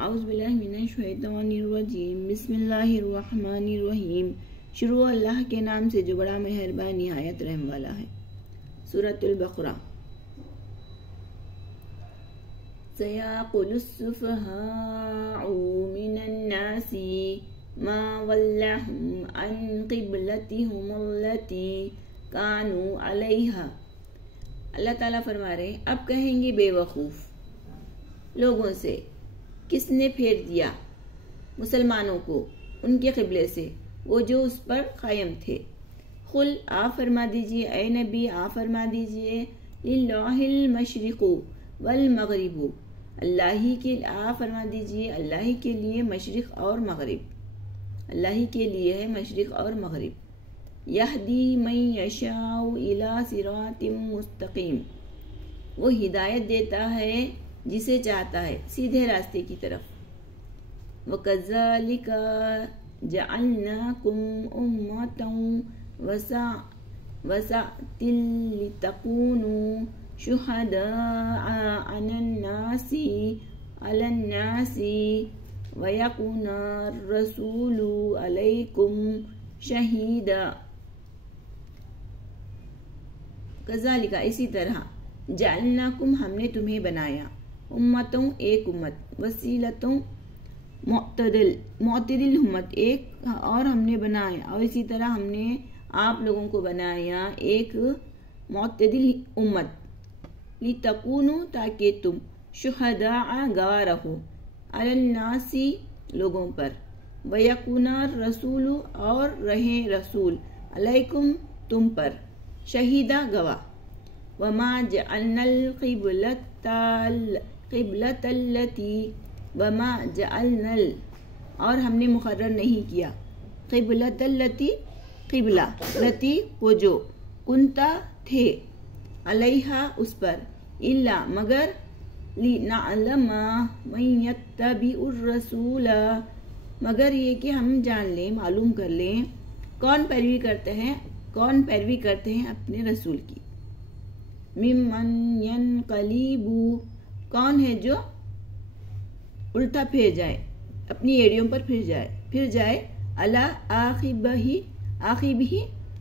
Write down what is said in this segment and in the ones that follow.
औज़ुबिल्लाहिमिनश्शैतानिर्रजीम बिस्मिल्लाहिर्रहमानिर्रहीम। शुरू अल्लाह के नाम से जो बड़ा मेहरबान निहायत रहम वाला है। सूरतुल बक़रा। सयक़ुलुस्सुफ़हाउ मिनन्नासि मा वल्लहुम अन क़िब्लतिहुमुल्लती कानू अलैहा। अल्लाह ताला फरमा रहे, अब कहेंगे बेवकूफ़ लोगों से, किसने फेर दिया मुसलमानों को उनके क़िबले से, वो जो उस पर कायम थे। खुल, आप फरमा दीजिए, ए नबी आप फरमा दीजिए, लिल्लाहिल मशरिक़ु वल मग़रिबु, अल्लाह ही के, आप फरमा दीजिए अल्लाह ही के लिए मशरिक़ और मग़रिब, अल्लाह ही के लिए है मशरिक़ और मग़रिब। यहदी मन यशाउ इला सिरातिम मुस्तक़ीम, वो हिदायत देता है जिसे चाहता है सीधे रास्ते की तरफ। वकज़ालिका जअलनाकुम उम्मतन वसअतिल लितकूनू शुहदाअ अलन्नासी वयकुना रसूलु अलैकुम शहीदा। कज़ालिका, इसी तरह, जअलनाकुम, हमने तुम्हें बनाया, उम्मतों, एक उम्मत, वसीलतों, मुअतदिल उम्मत, एक, और हमने बनाया, और इसी तरह हमने आप लोगों को बनाया एक मुअतदिल उम्मत, लितकूनू, ताकि तुम, शुहदाअ, गवाह रहो, अलन्नासी, लोगों पर, वयकुना रसूलु, और रहे रसूल, अलैकुम, तुम पर, शहीदा, गवाह। वमा जअलनल क़िब्लतल्लती, वमा जअलनल, और हमने मुक़र्रर नहीं किया, क़िब्लतल्लती, क़िबला, लती, वो जो, कुंता, थे, अलैहा, उस पर, इल्ला, मगर, लिनअलमा मन यत्तबिउर रसूला, मगर ये कि हम जान लें, मालूम कर लें, कौन पैरवी करते हैं अपने रसूल की। मिम्मन यनक़लिबु, कौन है जो उल्टा फिर जाए, अपनी एड़ियों पर फिर जाए, अला आखिबिही,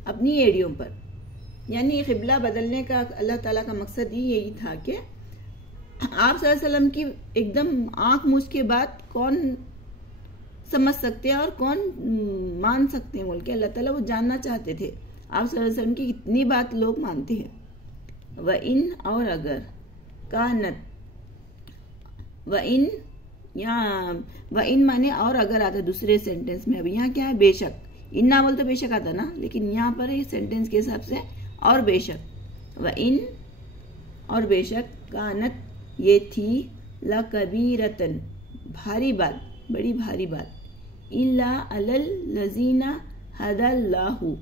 अपनी एड़ियों पर। यानी क़िबला बदलने का अल्लाह ताला का मकसद ही यही था कि आप सल्लल्लाहु अलैहि वसल्लम की एकदम आंख मूछ के बाद कौन समझ सकते हैं और कौन मान सकते हैं बोल के अल्लाह ताला वो जानना चाहते थे। आप सल्लल्लाहु अलैहि वसल्लम की कितनी बात लोग मानते हैं। व इन, और अगर, कानत, व इन माने और अगर आता दूसरे सेंटेंस में। अब यहाँ क्या है, बेशक, इन्ना बोल तो बेशक आता ना, लेकिन यहाँ पर इस सेंटेंस के हिसाब से और बेशक, व इन, और बेशक, कानत, ये थी, ला कबीरतन, भारी बात, बड़ी भारी बात, इल्ला अलल लजीना हदल्लाहु,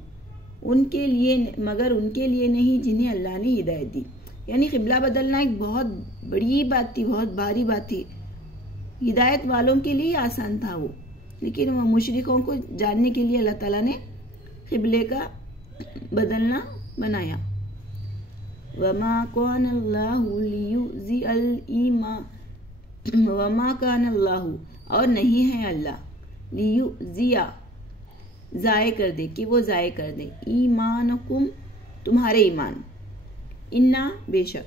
उनके लिए, मगर उनके लिए नहीं जिन्हें अल्लाह ने हिदायत दी। यानी क़िबला बदलना एक बहुत बड़ी बात थी, बहुत भारी बात थी। हिदायत वालों के लिए आसान था वो, लेकिन वह मुशरिकों को जानने के लिए अल्लाह ताला ने क़िबले का बदलना बनाया। वमा कानल्लाहु लियुज़िअल ईमान, वमा कानल्लाहु, और नहीं है अल्लाह, लियुज़िया, ज़ाय कर दे, कि वो ज़ाय कर दे, ईमानकुम, तुम्हारे ईमान, इन्ना, बेशक,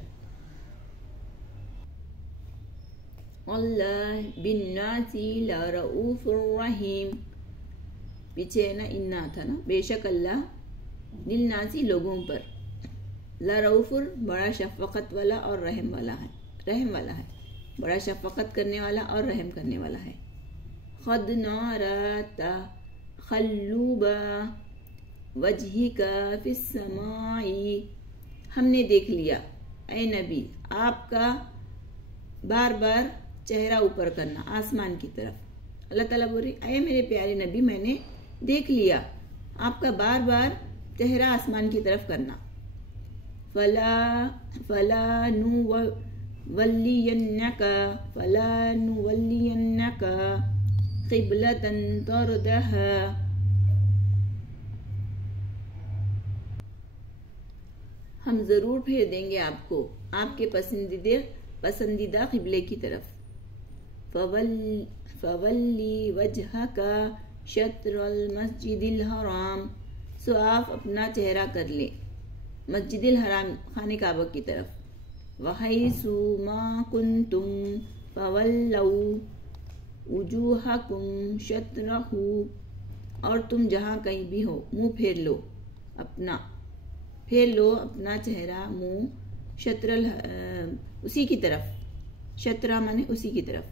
अल्लाह बिन्नासी लरऊफुर रहीम, पीछे ना इन्ना था ना, बेशक अल्लाह, बिन्नासी, लोगों पर, लरऊफुर, बड़ा शफ़क़त वाला और रहम वाला है, बड़ा शफ़क़त करने वाला और रहम करने वाला है। क़द नरा तक़ल्लुबा वजहिका फ़िस्समाई, हमने देख लिया, ऐ नबी, आपका बार बार चेहरा ऊपर करना आसमान की तरफ। अल्लाह ताला बोल रही, ऐ मेरे प्यारे नबी, मैंने देख लिया आपका बार बार चेहरा आसमान की तरफ करना। फला नुवल्लियन्नका क़िब्लतन तरदहा, हम जरूर भेज देंगे आपको आपके पसंदीदा क़िबले की तरफ। फवल्ली वजहका शत्रल मस्जिदिल हराम, सो आप अपना चेहरा कर ले मस्जिदिल हराम खाने काबा की तरफ। वहैसु मा कुंतुम फवल्लौ वुजूहकुम शत्रहु, और तुम जहाँ कहीं भी हो मुंह फेर लो अपना चेहरा मुंह शत्रल उसी की तरफ, शत्रा माने उसी की तरफ।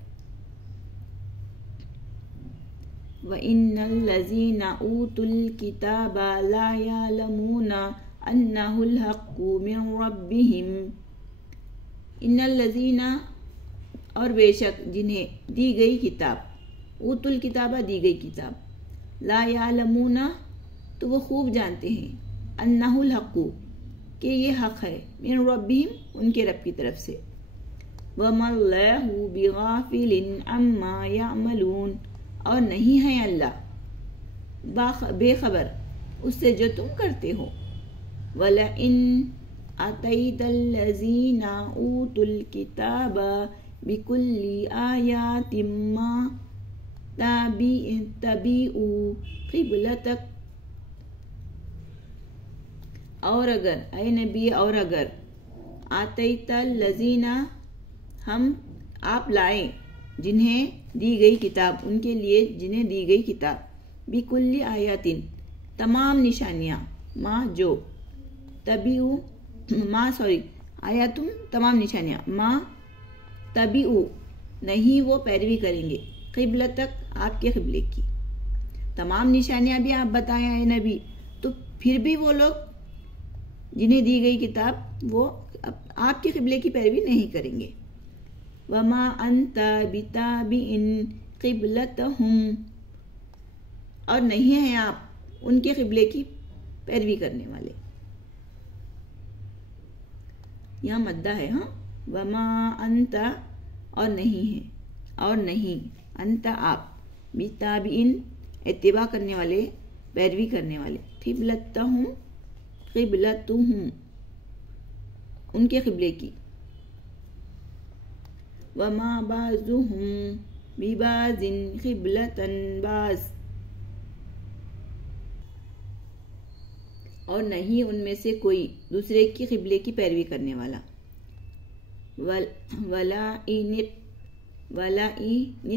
व इन्नल लज़ीना ऊतुल किताबा ला यालमूना अन्नहुल हक्कु मिन रब्बिहिम, इन्नल लज़ीना, और बेशक जिन्हें दी गई किताब, ऊतुल किताबा दी गई किताब, ला यालमूना तो वो खूब जानते हैं, अन्नहुल हक्कु कि ये हक है, मिन रब्बिहिम उनके रब की तरफ से। वमल्लाहु बिगाफिलिन अम्मा यामलून, और नहीं है अल्लाह बेखबर उससे जो तुम करते हो। वला इन अतैतल्लज़ीना ऊतुल किताबा बिकुल्ली आयातिम मा तबीउ क़िबलतक, और अगर ऐ नबी, और अगर आतैतल्लज़ीना हम आप लाएं जिन्हें दी गई किताब, उनके लिए जिन्हें दी गई किताब, बिकुल्ली आयातिन तमाम निशानियाँ, माँ जो, तबीउ माँ सॉरी आयातुम तमाम निशानियाँ, माँ तबीउ नहीं वो पैरवी करेंगे, क़िबलतक आपके क़िबले की, तमाम निशानियाँ भी आप बताएं है नबी, तो फिर भी वो लोग जिन्हें दी गई किताब वो आपके क़िबले की पैरवी नहीं करेंगे। वमा अंता बिताबिइन क़िबलतहुम, और नहीं है आप उनके क़िबले की पैरवी करने वाले। यहाँ मद्दा है, हाँ, वमा अंता और नहीं है, और नहीं अंता आप, बिताबिइन इत्तिबा करने वाले, पैरवी करने वाले, क़िबलतहुम क़िबलतुहुम उनके क़िबले की। वमा बाज़ुहुम बिबाज़िन क़िबलतन बाज़, और नहीं उनमें से कोई दूसरे की क़िबले की पैरवी करने वाला। वला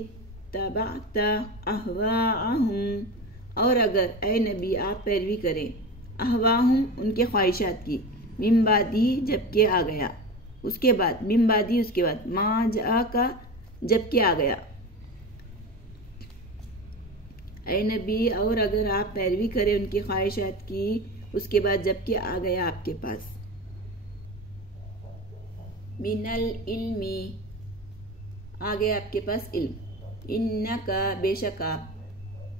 इनित्तबअता अहवाअहुम, और अगर ए नबी आप पैरवी करें, अहवाहुम उनके ख्वाहिशात की, मिन बादी जबकि आ गया, उसके बाद, मिन बादी उसके बाद, मा जा का जबकि आ गया। ए नबी, और अगर आप पैरवी करें उनकी ख्वाहिशात की, उसके बाद जबकि आ गया आपके पास। मिनल इल्मी आ गया आपके पास इल्म, इन्नका बेशक आप,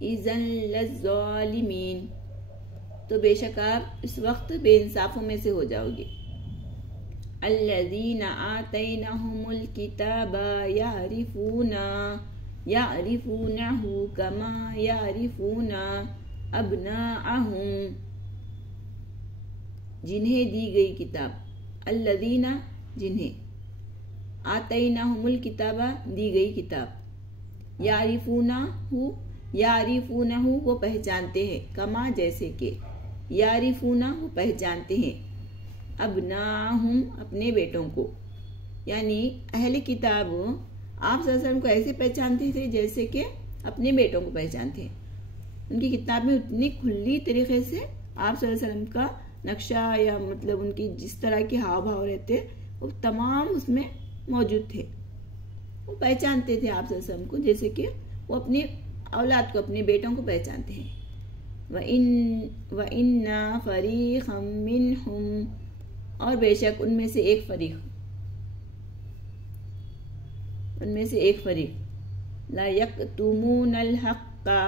इज़न लज़्ज़ालिमीन तो बेशक आप इस वक्त बेइंसाफों में से हो जाओगे। अल्लज़ीना आतैनाहुमुल किताबा यारिफूनहु कमा यारिफूना अबनाअहुम, जिन्हें दी गई किताब, अल्लज़ीना जिन्हें, आतैनाहुमुल किताबा दी गई किताब, यारिफूनहु वो पहचानते हैं, कमा जैसे के, यारिफूना वो पहचानते हैं, अबनाहुम अपने बेटों को, यानी अहले किताब आप सल्लल्लाहु अलैहि वसल्लम को ऐसे पहचानते थे जैसे कि अपने बेटों को पहचानते हैं। उनकी किताब में उतनी खुली तरीके से आप सल्लल्लाहु अलैहि वसल्लम का नक्शा या मतलब उनकी जिस तरह के हाव भाव रहते वो तमाम उसमें मौजूद थे। वो पहचानते थे आप सल्लल्लाहु अलैहि वसल्लम को जैसे कि वो अपनी औलाद को, अपने बेटों को पहचानते हैं। व इन्ना फरीक़म मिनहुम, और बेशक उनमें से एक फरीक, ला यक्तुमूनल हक़्क़ा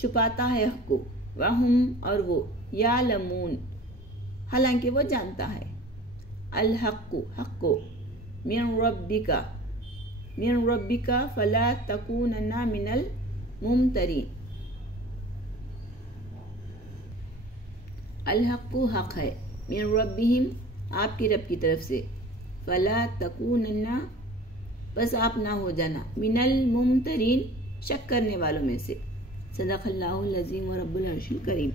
छुपाता है हक़ को, वहुम और वो, यालमून हालांकि वो जानता है, अल हक़्क़ु हक़ को, मिन रब्बिका फला तकूनन्ना मिनल मुमतरीन, अल हक़्क़ु हक़ है, मिन रब्बिहिम आपकी रब की तरफ से, फला तकूनन्ना बस आप ना हो जाना, मिनल मुमतरीन शक करने वालों में से। सदक़ल्लाहुल अज़ीम व रब्बुल अर्शिल करीम।